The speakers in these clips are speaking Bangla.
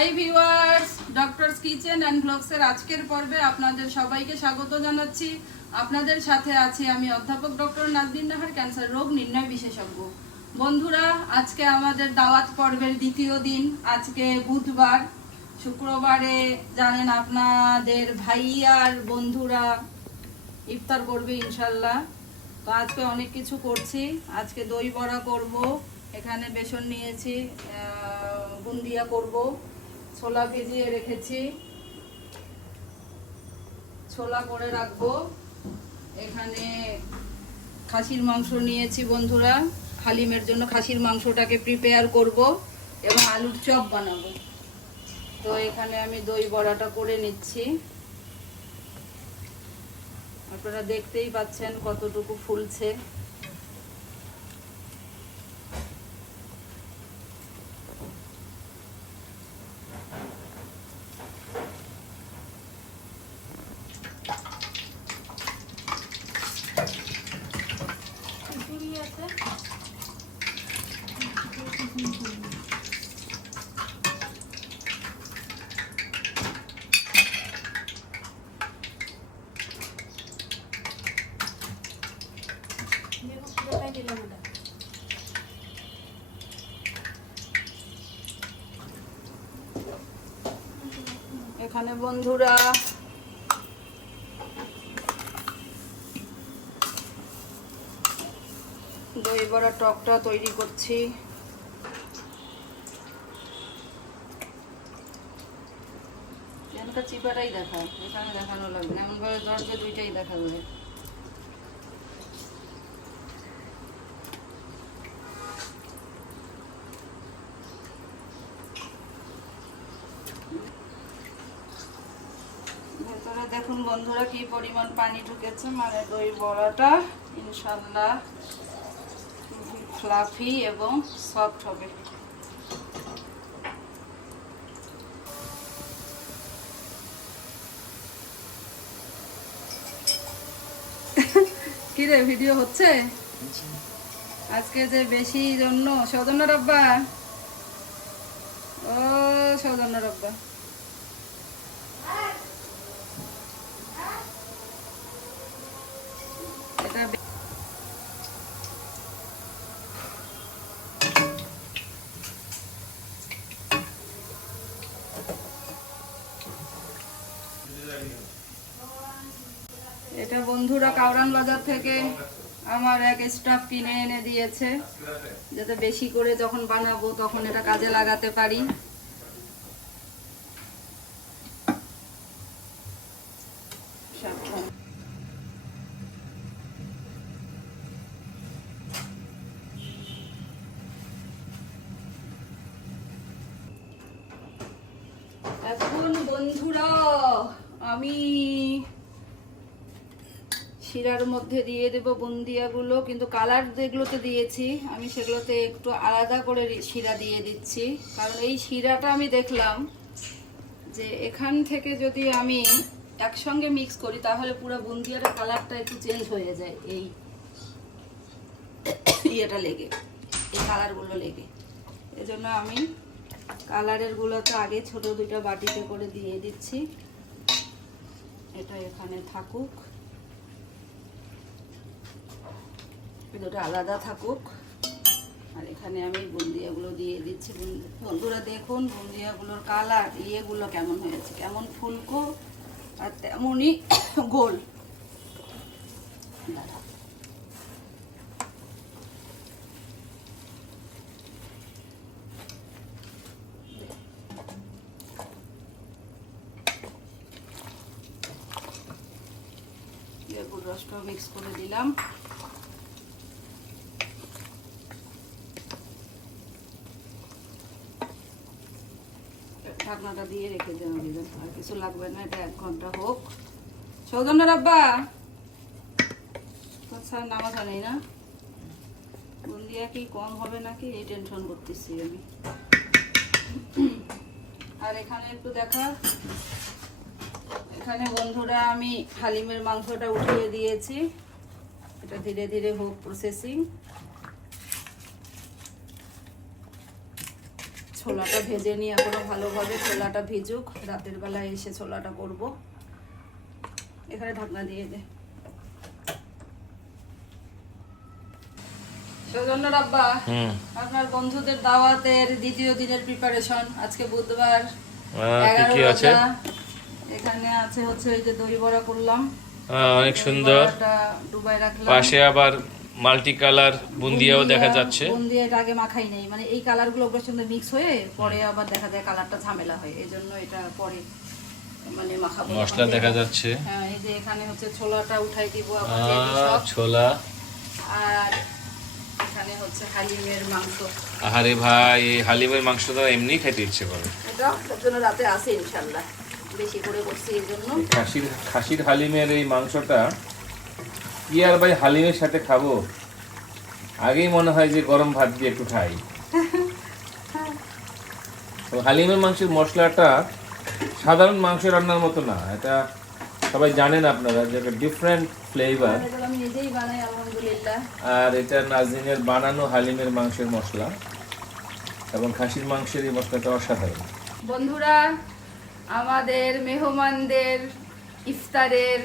High viewers, doctors kitchen and ব্লগসের আজকের পর্বে আপনাদের সবাইকে স্বাগত জানাচ্ছি। আপনাদের সাথে আছি আমি অধ্যাপক ডক্টর নাজনীন নাহার, ক্যান্সার রোগ নির্ণয় বিশেষজ্ঞ। বন্ধুরা, আজকে আমাদের দাওয়াত পর্বের দ্বিতীয় দিন। আজকে বুধবার, শুক্রবারে জানেন আপনাদের ভাইয়ার বন্ধুরা ইফতার করবে ইনশাল্লাহ। তো আজকে অনেক কিছু করছি। আজকে দই বড়া করব, এখানে বেসন নিয়েছি, বুন্দিয়া করব, ছোলা ভিজিয়ে রেখেছি, ছোলা করে রাখবো। এখানে খাসির মাংস নিয়েছি বন্ধুরা, হালিমের জন্য খাসির মাংসটাকে প্রিপেয়ার করব এবং আলুর চপ বানাবো। তো এখানে আমি দই বড়াটা করে নিচ্ছি। আপনারা দেখতেই পাচ্ছেন কতটুকু ফুলছে। এখানে বন্ধুরা দই বড়া টকটা তৈরি করছি। এখানকার চিপাটাই দেখা, এখানে দেখানো লাগবে না, এমনভাবে ধরবে দুইটাই দেখা যাবে। ভেতরে দেখুন বন্ধুরা কি পরিমাণ পানি ঢুকেছে, মানে দই বড়াটা ইনশাল্লাহ ফ্লাফি এবং সফট হবে। কিরে ভিডিও হচ্ছে আজকে যে বেশি জন্য সৌজন্য রব্বা, ও সৌজন্য রব্বা, এটা এটা বন্ধুরা কাউরান বাজার থেকে আমার এক স্টাফ কিনে এনে দিয়েছে, যাতে বেশি করে যখন বানাবো তখন এটা কাজে লাগাতে পারি। এখন বন্ধুরা আমি শিরার মধ্যে দিয়ে দেব বুন্দিয়াগুলো, কিন্তু কালার যেগুলোতে দিয়েছি আমি সেগুলোতে একটু আলাদা করে শিরা দিয়ে দিচ্ছি, কারণ এই শিরাটা আমি দেখলাম যে এখান থেকে যদি আমি একসঙ্গে মিক্স করি তাহলে পুরো বুন্দিয়ার কালারটা একটু চেঞ্জ হয়ে যায়, এই ইয়েটা লেগে, এই কালারগুলো লেগে। এজন্য আমি কালারের গুলোতে আগে ছোট দুইটা বাটিতে করে দিয়ে দিচ্ছি। এটা এখানে থাকুক, দুটো আলাদা থাকুক, আর এখানে আমি বুন্দিয়াগুলো দিয়ে দিচ্ছি। বন্ধুরা দেখুন বুন্দিয়াগুলোর কালার ইয়েগুলো কেমন হয়েছে, কেমন ফুলকো আর তেমনই গোল। লেবুর রসটা মিক্স করে দিলাম। ঢাকনাটা দিয়ে রেখে দেওয়া দিবেন, আর কিছু লাগবে না, এটা 1 ঘন্টা হোক। সৌজন্য রাব্বা স্যার নামাজ নেই না, বুন্দিয়া কি কম হবে নাকি এই টেনশন করতেছি আমি। আর এখানে একটু দেখা, এখানে বন্ধুরা আমি হালিমের মাংসটা উঠিয়ে দিয়েছি, এটা ধীরে ধীরে হোক প্রসেসিং। ছোলাটা ভেজে নিই এখনো ভালোভাবে, ছোলাটা ভিজুক, রাতের বেলায় এসে ছোলাটা করব। এখানে ঢাকনা দিয়ে দে। সৌজন্য রাব্বা, আপনার বন্ধুদের দাওয়াতের দ্বিতীয় দিনের প্রিপারেশন। আজকে বুধবার, 11 রোজা। এখানে আছে হচ্ছে এই যে দই বড়া করলাম, অনেক সুন্দর। ডুবাই রাখলাম। পাশে আবার মাল্টি কালার বুন্দিয়াও দেখা যাচ্ছে। বুন্দিয়া এর আগে মাখাই নাই, মানে এই কালারগুলো ওর সঙ্গে মিক্স হয়ে পরে আবার দেখা যায় কালারটা ঝামেলা হয়, এজন্য এটা পরে মানে মাখাবো। মশলা দেখা যাচ্ছে। হ্যাঁ, এই যে এখানে হচ্ছে ছোলাটা উঠাই দিব আবার, ছোলা। আর এখানে হচ্ছে হালিমের মাংস। আরে ভাই, এই হালিমের মাংস তো এমনি খেতে ইচ্ছে করে। এটা আপনার জন্য রাতে আছে ইনশাআল্লাহ, বেশি করে করছি এই জন্য। খাসির হালিমের এই মাংসটা কি আর ভাই হালিমের সাথে খাবো, আগেই মনে হয় যে গরম ভাত দিয়ে একটু খাই। তো হালিমের মাংসের মশলাটা সাধারণ মাংস রান্নার মতো না, এটা সবাই জানেন আপনারা যে একটা ডিফারেন্ট ফ্লেভার। আমি নিজেই বানাই আলহামদুলিল্লাহ। আর এটা নাজরিনের বানানো হালিমের মাংসের মশলা, এবং খাসির মাংসের এই মশলাটা অসাধারণ। বন্ধুরা, আমাদের মেহমানদের ইফতারের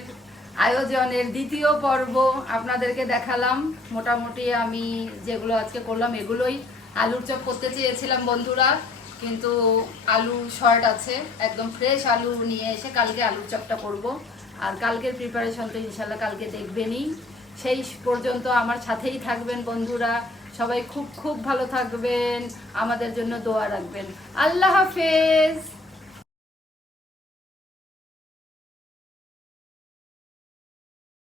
আয়োজনের দ্বিতীয় পর্ব আপনাদেরকে দেখালাম। মোটামুটি আমি যেগুলো আজকে করলাম এগুলোই। আলুর চপ করতে চেয়েছিলাম বন্ধুরা, কিন্তু আলু শর্ট আছে, একদম ফ্রেশ আলু নিয়ে এসে কালকে আলুর চপটা করব। আর কালকের প্রিপারেশন তো ইনশাল্লাহ কালকে দেখবেনই। সেই পর্যন্ত আমার সাথেই থাকবেন বন্ধুরা। সবাই খুব খুব ভালো থাকবেন, আমাদের জন্য দোয়া রাখবেন। আল্লাহ হাফেজ।